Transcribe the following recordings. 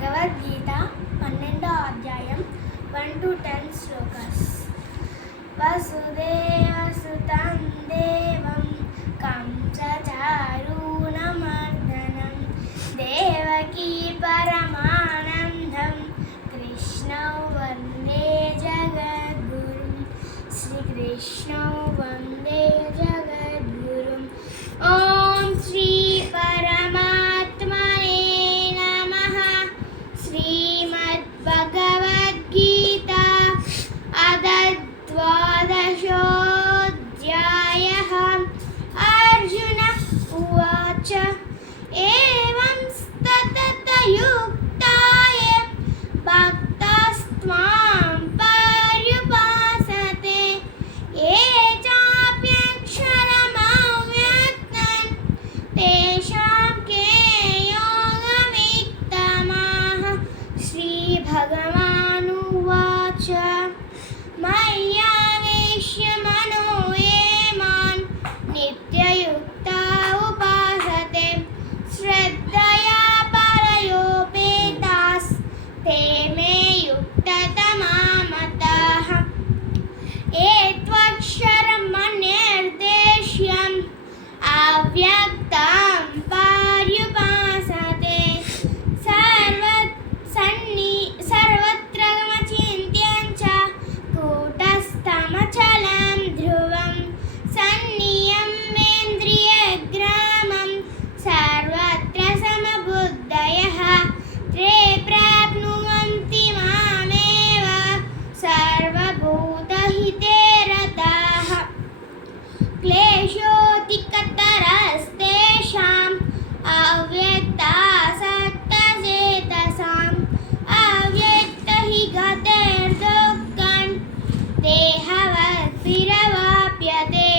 Bhagavathgeetha 12వ అధ్యాయం 1 to 10 శ్లోకాస్. వసుదేవసుతం దేవం కంసచారూణమర్దనం దేవకీ పరమానందం కృష్ణౌ వందే జగద్గురుం శ్రీకృష్ణౌ వందే జగద్గురుం. ఓం శ్రీ పరమాత్మనే నమః. శ్రీమద్భగవద్గీత అద్వాదశోऽధ్యాయः. అర్జున ఉవాచ ఏవం స్తతతయుక్తాయ భక్తాస్త్వాం పర్యుపాసతే ఏ చాప్యక్షరమవ్యక్తం తేషాం కే యోగవిత్తమాః. శ్రీభగవానువాచ మయ్యావేశ్య మనో ఏ మాం నిత్యయుక్తా ఉపాసతే శ్రద్ధయా పరయోపేతాస్ తే మే యుక్తతమా మతాః. ఏ త్వక్షరమనిర్దేశ్యం అవ్యక్తం పర్యుపాసతే సర్వత్ర గమచింత్యం చ కూటస్థమచలం ధ్రువం సన్నియమ్యేంద్రియగ్రామం సర్వత్ర సమబుద్ధయః తే ప్రాప్నువంతి మామేవ సర్వభూతహితే రతాః. క్లేశోऽధికతరస్తేషాం అవ్యక్తాసక్తచేతసాం అవ్యక్త హి గతిర్దుఃఖం దేహవద్భిరవాప్యతే.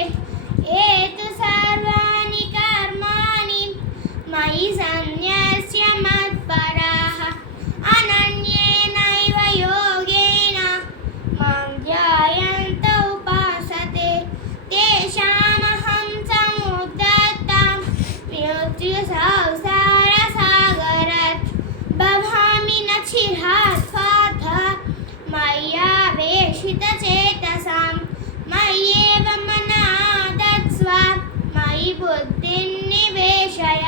ఏ తు సర్వాణి కర్మాణి మయి సన్న్యస్య మత్పరాః అనన్యేనైవ యోగేన మాం ధ్యాయంత ఉపాసతే తేషామహం సముద్ధతాం మృత్యుసంసారసాగరాత్ బభామి న చిరాత్పాథ మయ్యావేశితచేతసాం మయ్యేవ మనాదత్స్వ మయి బుద్ధిం నివేశయ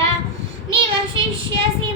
నివశిష్యసి